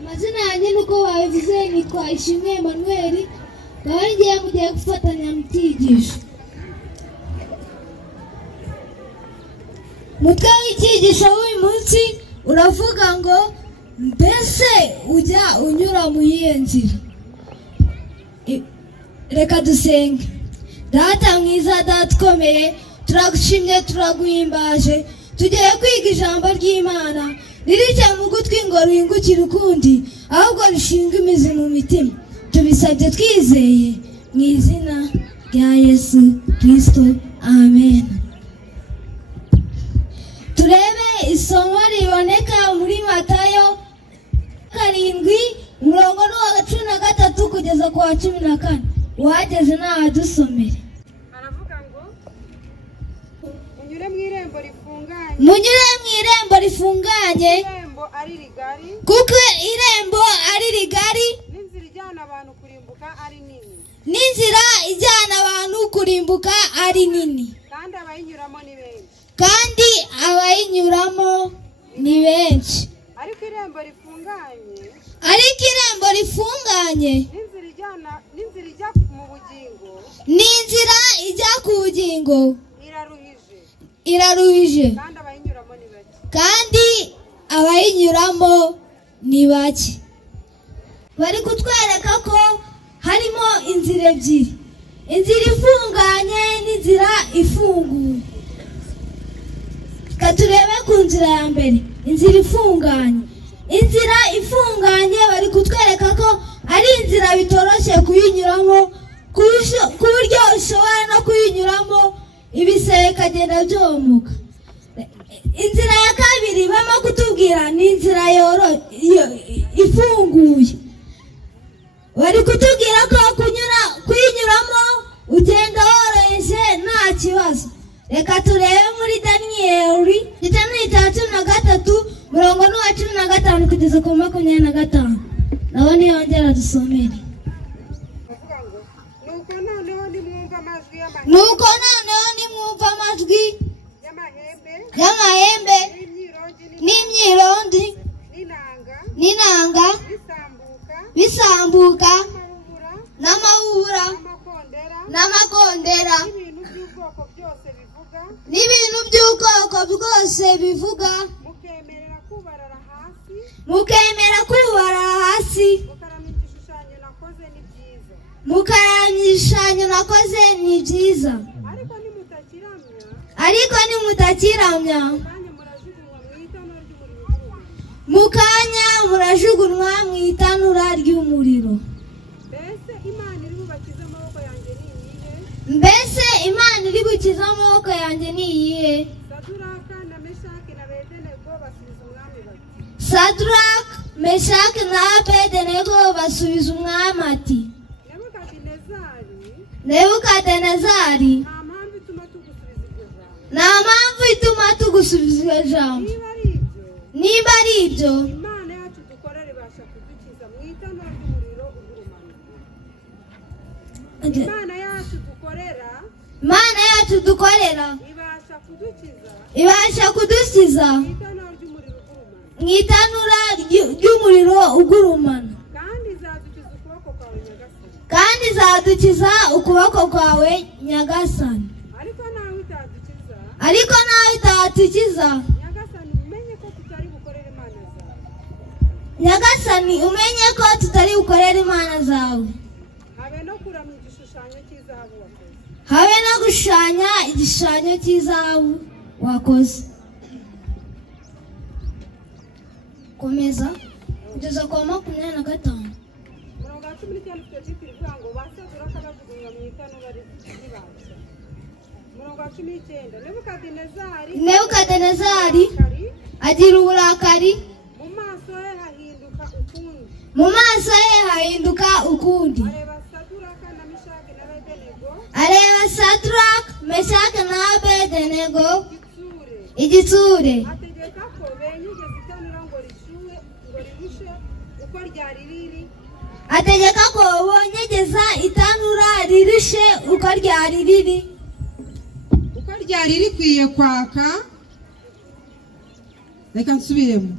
Amazina yanjye nuko babivuze nitwa Ishimwe Emmanuel, bagiye mugiye gufatanya mutigisha. Mutwe w'icyigisho w'uyu munsi uravuga ngo mbese ujya unyura mu yihe nzira? Reka dusenge. Data mwiza, data ukomeye, turagushimye turaguhimbaje, tugiye kwiga ijambo ry'Imana ririce mu gutwi ngo ruhingukire ukundi, ahubwo rishinga imizi mu mitima. Tubisabye twizeye mu izina rya Yesu Kristo, amen. Turebe isomo riboneka muri Matayo 7 umurongo wa 13 kugeza ku wa 14. Wageze nawe dusomere. Aravuga ngo munyure mu irembo rifunganye. Munyure mu irembo rifunganye. Irembo ari rigari. Kuko irembo ari rigari. N'inzira ijyana abantu kurimbuka ari nini. N'inzira ijyana abantu kurimbuka ari nini. Kandi abayinyuramo ni benshi. Kandi abayinyuramo ni benshi. Ariko irembo rifunganye. Ariko irembo rifunganye. N'inzira ijya mu bugingo. N'inzira ijya ku bugingo. Iraruhije. Iraruhije. Kandi abayinyuramo ni bake. Kandi abayinyuramo ni bake. Bari kutwereka ko harimo inzira ebyiri. Inzira ifunganye n'inzira ifunguye. Katurebe ku nzira ya mbere, inzira ifunganye. Inzira ifunganye bari kutwereka ko ari inzira bitoroshye kuyinyuramo, ku buryo ushobora no kuyinyuramo ibisebe kagenda byomuka. Inzira ya kabiri bama kutubwira ni inzira ifunguye. Bari kutubwira ko kuyinyuramo ugenda woroheje nta kibazo. Reka turebe muri Daniyeli 13 umurongo wa 15 kugeza ku 25. Naho niyongera dusomere. Nuko noneho nimwumva amajwi y'amahembe n'imyirondi n'inanga bisambuka n'amahura n'amakondera n'ibintu by'ubwoko bwose bivuga, mukemera kubarara hasi, mukaramya igishushanyo nakoze ni byiza. Ariko nimutakiramya mukanya murajugunywa mu itanura ry'umuriro. Mbese Imana iri bukiza amaboko yanjye ni iyihe? Sadraka, Meshaki na Abedenego basubiza umwami ati, Nebukadinezari, nta mpamvu ituma tugusubiza iryo jambo. Niba ari ibyo, Imana yacu dukorera ibasha kudukiza mu itanura ry'umuriro ugurumana. Imana yacu dukorera ibasha kudukiza mu itanura ry'umuriro ugurumana. Kandi izadukiza ukuboko kwawe Nyagasani. Ariko nawe itadukiza, Nyagasani umenye ko tutari bukorera imana zawe. Habe no gushushanya igishushanyo cy'izahabu wakoze. Komeza kugeza kwa 25. Nebukadinezari agira uburakari, mu maso he hahinduka ukundi. Areba Sadraka, Meshaki na Abedenego igitsure. Ategeka ko bonyegeza itanura ririshe uko ryari riri. Uko ryari rikwiye kwaka. Reka nsubiremo.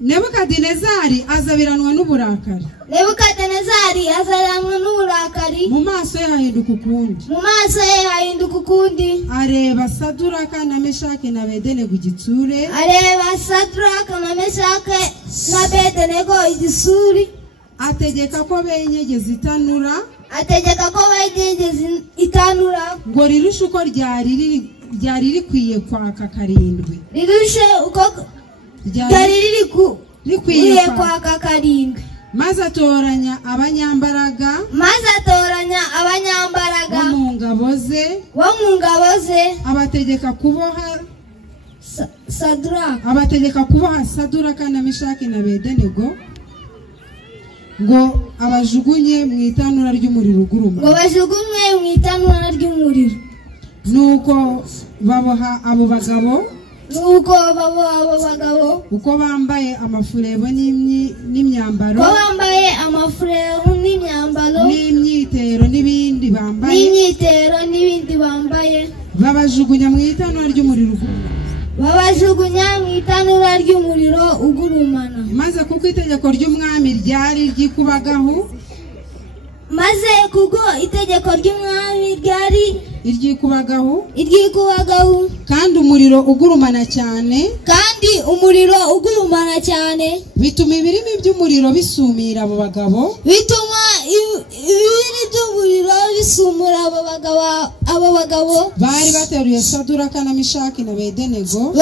Nebukadinezari azabiranwa n'uburakari. Nebukadinezari azabiranwa n'uburakari. Mu maso ye hahinduka ukundi. Mu maso ye hahinduka ukundi. Areba Saduraka na Meshaki na Abedenego igitsure. Areba Saduraka na Meshaki na Abedenego igisuri. Ategeka ko benyegeza itanura. Ategeka ko benyegeza itanura. Ngo rirushe uko ryari rikwiye kwaka karindwi. Rirushe uko ryari rikwiye kwaka karindwi. Maze atoranya abanyambaraga. Bo mu ngabo ze. Abategeka kuboha Saduraka na Meshaki na Abedenego. Ngo abajugunye mu itanura ry'umuriro ugurumana. Nuko baboha abo bagabo. Uko bambaye amafurebo n'imyambaro. N'imyitero n'ibindi bambaye. Babajugunya mu itanura ry'umuriro ugurumana. Maze kuko itegeko ry'umwami ryari ryikubagaho. Kandi umuriro ugurumana cyane. Bituma ibirimi by'umuriro bisumira abo bagabo. Bari bateruye Saduraka na Meshaki na Abedenego.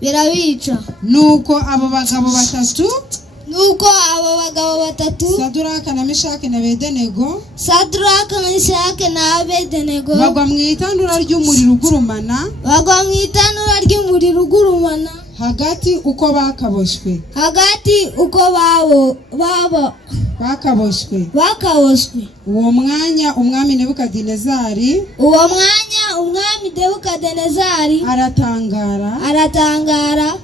Birabica. Nuko abo bagabo batatu. Saduraka na Meshaki na Abedenego. Bagwa mu itanura ry'umuriro ugurumana. Hagati uko bakaboshwe. Uwo mwanya umwami Nebukadinezari. Aratangara.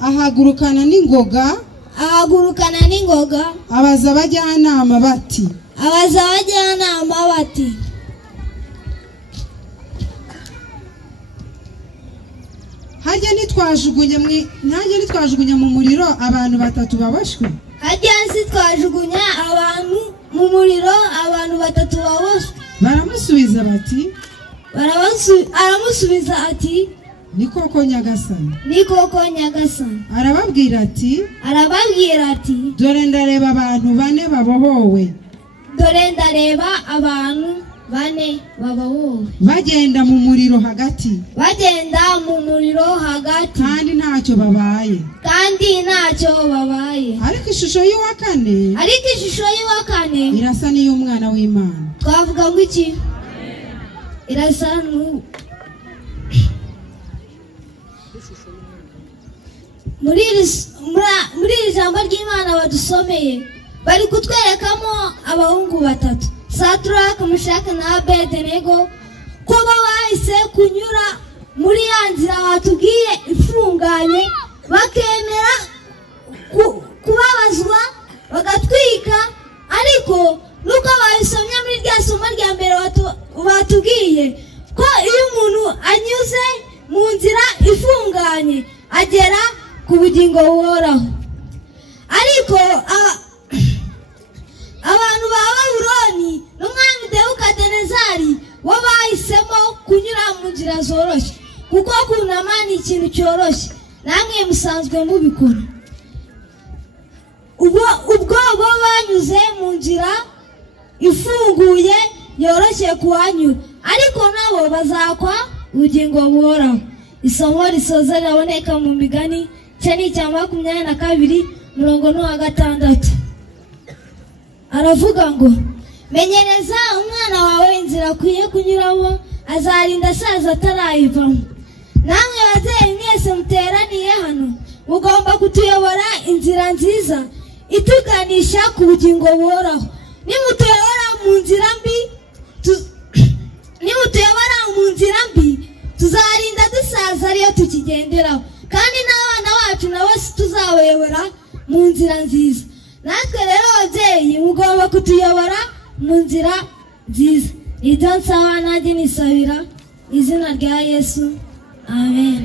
Ahagurukana n'ingoga. Abaza abajyanama bati. Harya nitwajugunya mu muriro abantu batatu baboshwe. Baramusubiza ati. Ni koko Nyagasani. Arababwira ati. Dore ndareba abantu bane babohowe. Bagenda mu muriro hagati. Kandi ntacyo babaye. Ariko ishusho y'uwa kane. Irasa n'iy'umwana w'Imana. Twavuga ngo iki? Irasa muri iri jambo ry'Imana badusomeye bari kutwerekamo abahungu batatu, Saduraka, Meshaki na Abedenego, ko bahise kunyura muri ya nzira batubwiye ifunganye, bakemera kubabazwa bagatwika. Ariko nuko babisomye muri rya somo rya mbere batubwiye ko iyo umuntu anyuze mu nzira ifunganye agera ku bugingo buhoraho. Ariko abantu ba Babuloni n'umwami Nebukadinezari bo bahisemo kunyura mu nzira zoroshye, kuko kunama ni ikintu cyoroshye, namwe musanzwe mubikora. Ubwo bo banyuze mu nzira ifunguye yoroshye kuhanyura, ariko nabo bazakwa ubugingo buhoraho. Isomo risoza riraboneka mu Migani cya 22:6. Aravuga ngo, menyereza umwana wawe inzira akwiye kunyuramo, azarinda asaza atarayivamo. Namwe babyeyi mwese muteraniye hano, mugomba kutuyobora inzira nziza ituganisha ku bugingo buhoraho. Nimutuyobora mu nzira mbi, tuzarinda dusaza ariyo tukigenderaho, kandi n'abana bacu nabo tuzabayobora mu nzira nziza. Natwe rero babyeyi mugomba kutuyobora mu nzira nziza. Ibyo nsaba nanjye nisabira izina rya Yesu. Amen.